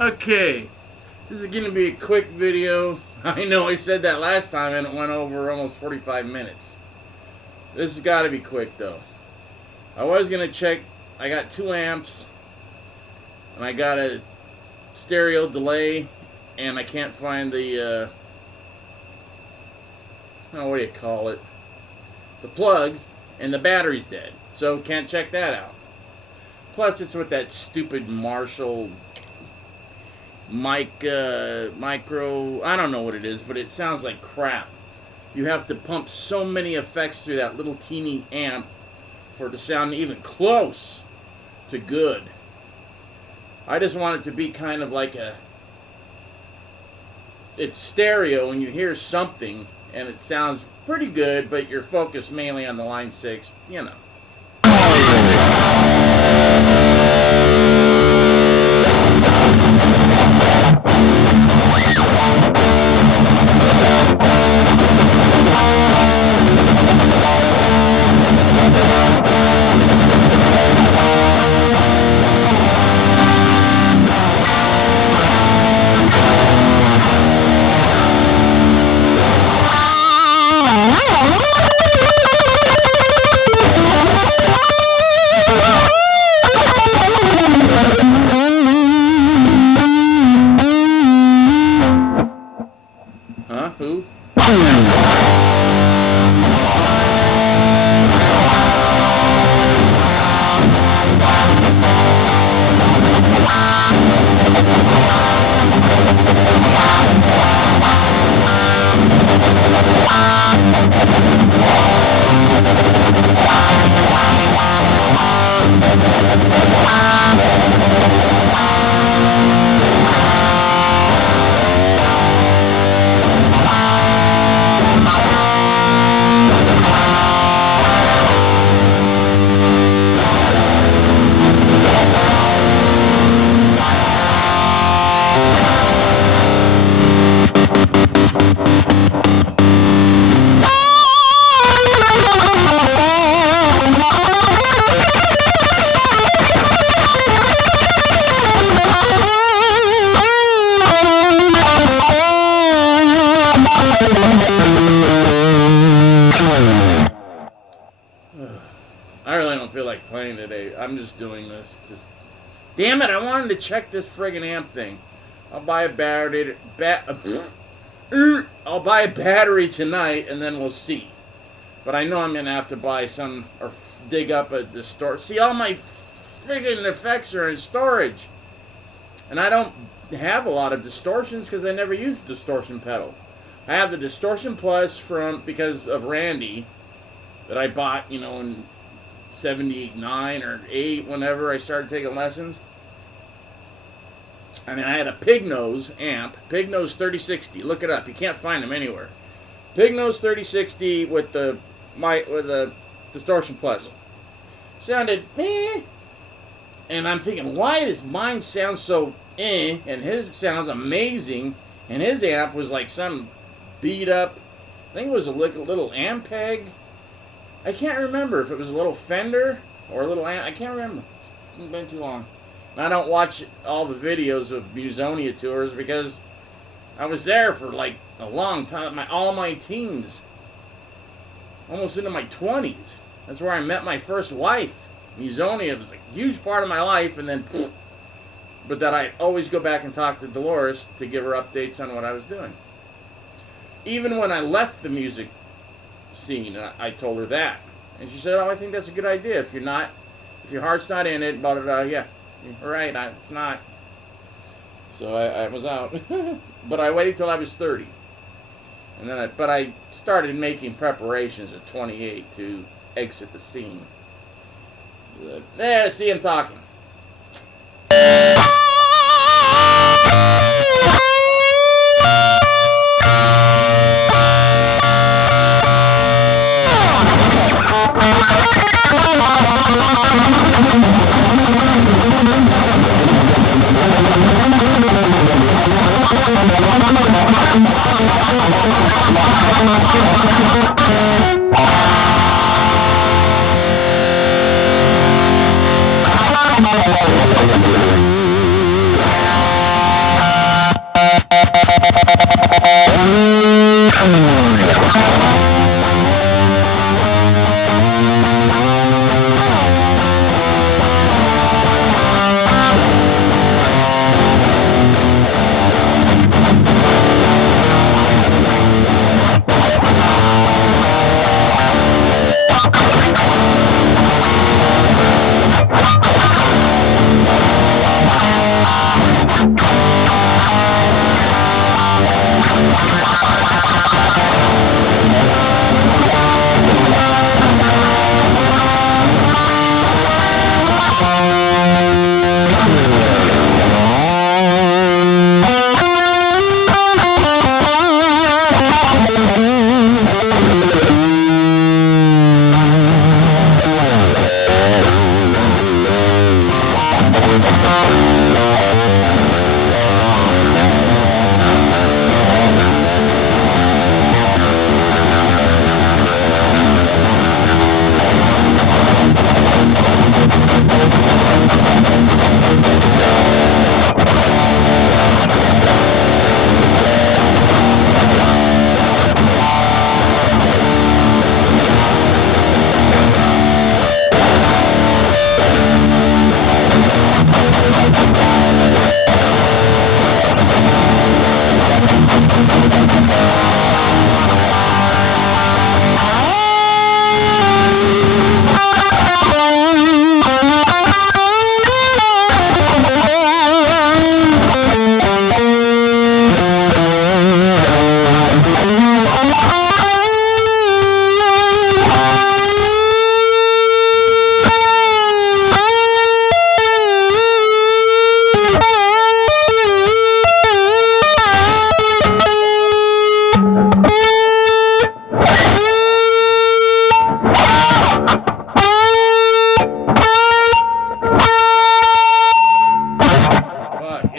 Okay, this is going to be a quick video. I know I said that last time and it went over almost 45 minutes. This has got to be quick though. I was going to check, I got 2 amps and I got a stereo delay and I can't find the, oh, what do you call it? The plug, and the battery's dead. So can't check that out. Plus it's with that stupid Marshall micro, I don't know what it is, but it sounds like crap. You have to pump so many effects through that little teeny amp for it to sound even close to good. I just want it to be kind of like it's stereo and you hear something and it sounds pretty good, but you're focused mainly on the line 6, you know. Huh? Who? I really don't feel like playing today. I'm just doing this. Damn it! I wanted to check this friggin' amp thing. I'll buy a battery. I'll buy a battery tonight, and then we'll see. But I know I'm gonna have to buy some or dig up the storage. See, all my friggin' effects are in storage, and I don't have a lot of distortions because I never used a distortion pedal. I have the Distortion Plus because of Randy that I bought, you know, in 79 or 8 whenever I started taking lessons. I mean, I had a Pig Nose amp, Pig Nose 3060. Look it up. You can't find them anywhere. Pig Nose 3060 with the Distortion Plus. Sounded meh. And I'm thinking, why does mine sound so eh and his sounds amazing, and his amp was like some beat up, I think it was a little Ampeg. I can't remember if it was a little Fender or a little amp. I can't remember. It's been too long. And I don't watch all the videos of Musonia tours because I was there for like a long time, all my teens, almost into my 20s. That's where I met my first wife. Musonia was a huge part of my life, and then, but that I'd always go back and talk to Dolores to give her updates on what I was doing. Even when I left the music scene, I told her that, and she said, "Oh, I think that's a good idea. If your heart's not in it, but yeah, you're right, it's not." So I was out, but I waited till I was 30, and then I started making preparations at 28 to exit the scene. There, see, I'm talking.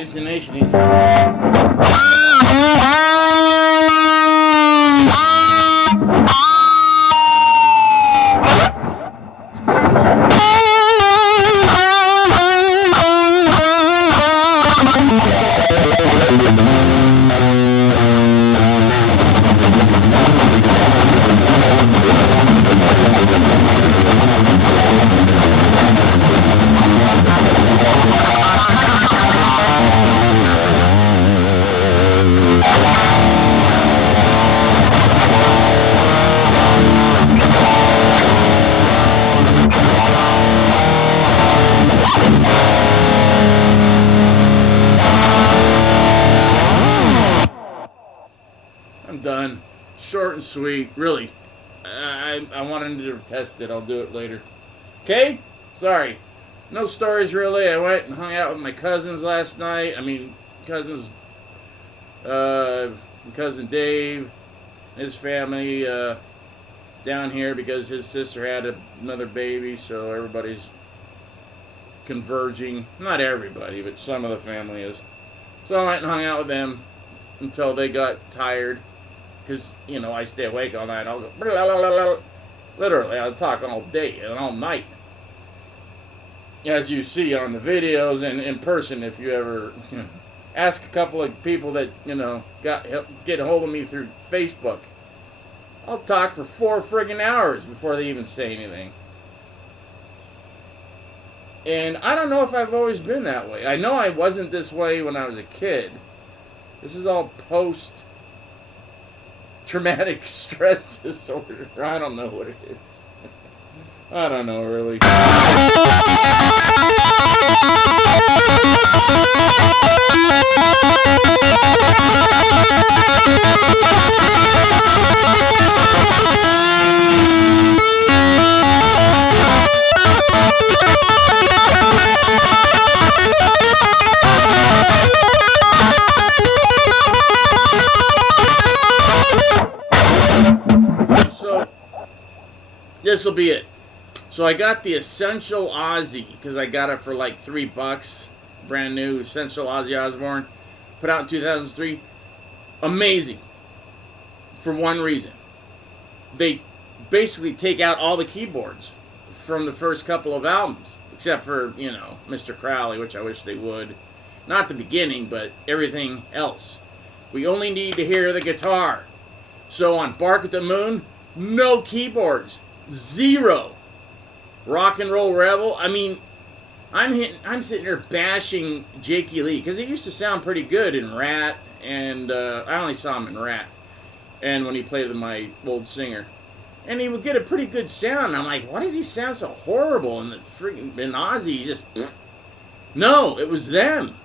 intonation needs I'm done. Short and sweet. Really. I wanted to test it. I'll do it later. Okay? Sorry. No stories really. I went and hung out with my cousins last night. I mean, cousins, my cousin Dave, his family, down here because his sister had another baby, so everybody's converging. Not everybody, but some of the family is. So I went and hung out with them until they got tired. Because, you know, I stay awake all night. I'll go, blah, blah, blah, blah. Literally, I'll talk all day and all night. As you see on the videos and in person, if you ever ask a couple of people that, you know, get a hold of me through Facebook, I'll talk for 4 friggin' hours before they even say anything. And I don't know if I've always been that way. I know I wasn't this way when I was a kid. This is all post-traumatic stress disorder. I don't know what it is. I don't know, really. So, this will be it. So I got the Essential Ozzy, because I got it for like $3. Brand new Essential Ozzy Osbourne. Put out in 2003. Amazing. For one reason. They basically take out all the keyboards from the first couple of albums. Except for, you know, Mr. Crowley, which I wish they would. Not the beginning, but everything else. We only need to hear the guitar. So on Bark at the Moon, no keyboards. 0. Rock and Roll Rebel. I mean, I'm sitting here bashing Jakey Lee because it used to sound pretty good in Rat, and I only saw him in Rat, and when he played with my old singer, and he would get a pretty good sound. And I'm like, why does he sound so horrible? And the freaking Ozzy, he just no, it was them.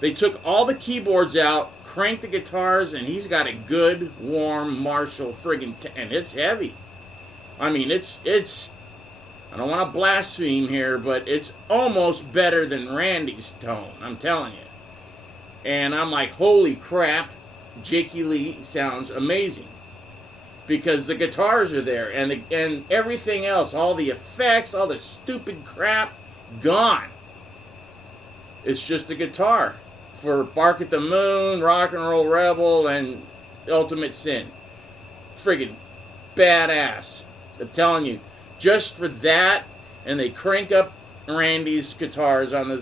They took all the keyboards out, cranked the guitars, and he's got a good, warm Marshall friggin' and it's heavy. I mean, it's. I don't want to blaspheme here, but it's almost better than Randy's tone. I'm telling you. And I'm like, holy crap, Jakey Lee sounds amazing. Because the guitars are there, and everything else, all the effects, all the stupid crap, gone. It's just the guitar. For Bark at the Moon, Rock and Roll Rebel, and Ultimate Sin. Friggin' badass. I'm telling you. Just for that, and they crank up Randy's guitars on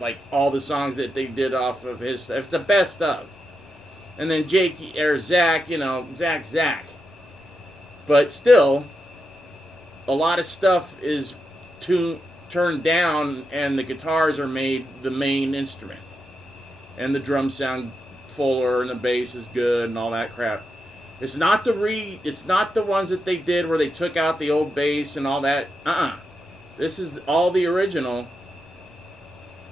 like all the songs that they did off of his stuff. It's the best of. And then Zach, you know, Zach. But still, a lot of stuff is turned down, and the guitars are made the main instrument. And the drums sound fuller, and the bass is good, and all that crap. It's not the ones that they did where they took out the old bass and all that. This is all the original.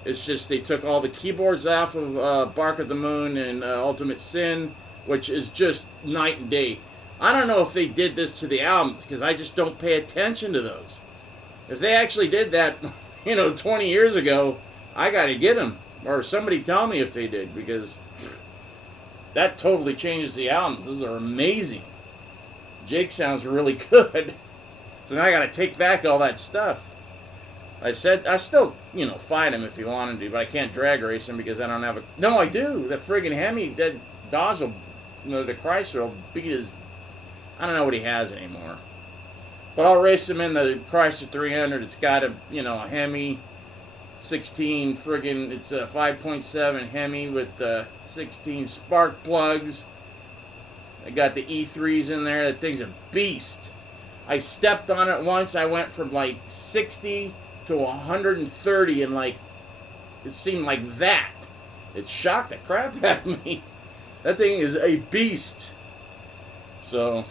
It's just they took all the keyboards off of Bark at the Moon and Ultimate Sin, which is just night and day. I don't know if they did this to the albums, because I just don't pay attention to those. If they actually did that, 20 years ago, I got to get them. Or somebody tell me if they did, because that totally changes the albums. Those are amazing. Jake sounds really good. So now I got to take back all that stuff. I said I still, fight him if he wanted to, but I can't drag race him because I don't have a. No, I do. The friggin' Hemi, that Dodge will, the Chrysler will beat his. I don't know what he has anymore. But I'll race him in the Chrysler 300. It's got a Hemi 16 friggin'. It's a 5.7 Hemi with 16 spark plugs. I got the E3s in there. That thing's a beast. I stepped on it once. I went from like 60 to 130 and it seemed like that. It shocked the crap out of me. That thing is a beast. So,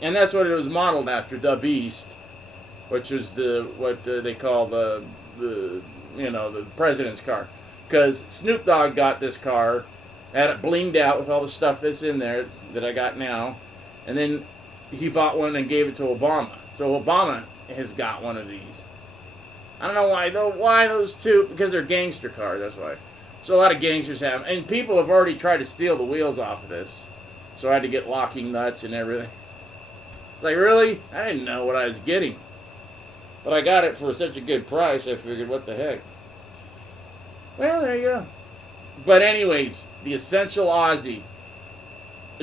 and that's what it was modeled after, the Beast, which is what they call the president's car. Because Snoop Dogg got this car, had it blinged out with all the stuff that's in there that I got now, and then he bought one and gave it to Obama. So Obama has got one of these. I don't know why though. Why those two? Because they're gangster cars. That's why. So a lot of gangsters have, and people have already tried to steal the wheels off of this. So I had to get locking nuts and everything. It's like, really? I didn't know what I was getting. But I got it for such a good price, I figured, what the heck. Well, there you go. But anyways, the Essential Ozzy.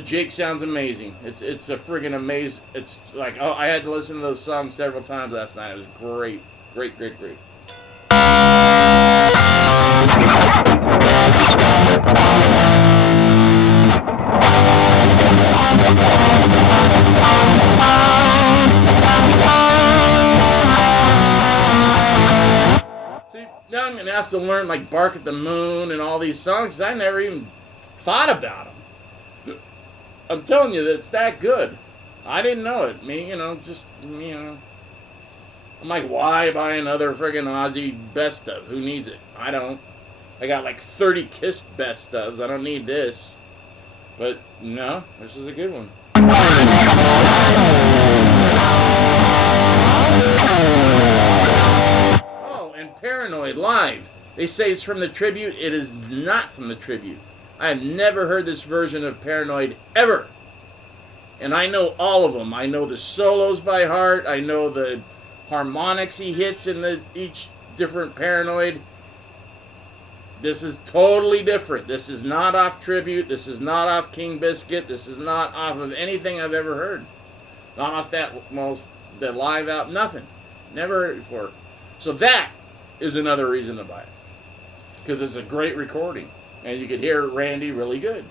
Jake sounds amazing. It's a friggin' amazing. It's like, oh, I had to listen to those songs several times last night. It was great. Great, great, great. See, now I'm going to have to learn like Bark at the Moon and all these songs. I never even thought about them. I'm telling you that it's that good. I didn't know it. I'm like, why buy another friggin' Ozzy best of? Who needs it? I don't. I got like 30 Kiss best ofs. I don't need this. But no, this is a good one. Oh, and Paranoid live. They say it's from the tribute. It is not from the tribute. I have never heard this version of Paranoid ever. And I know all of them. I know the solos by heart. I know the harmonics he hits in each different Paranoid. This is totally different. This is not off tribute. This is not off King Biscuit. This is not off of anything I've ever heard. Not off that live out. Nothing. Never heard it before. So that is another reason to buy it. Because it's a great recording. And you could hear Randy really good.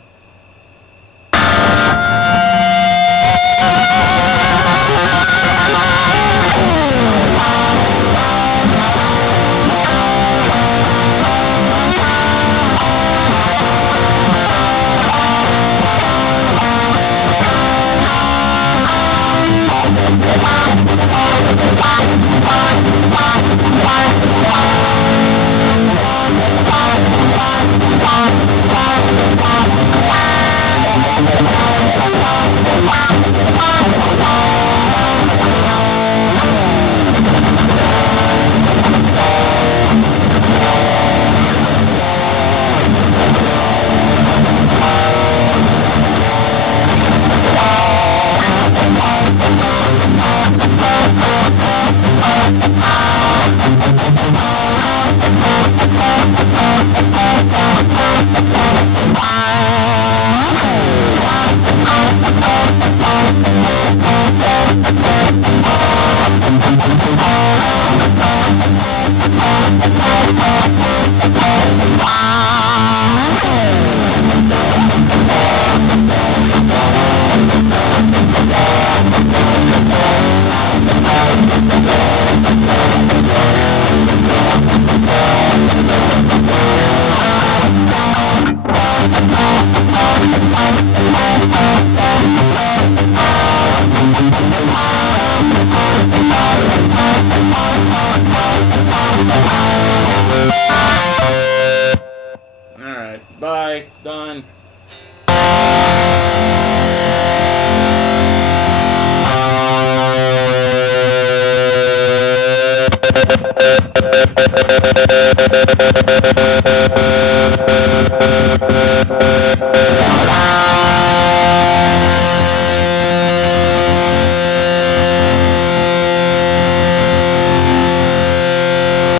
Alright, bye, done.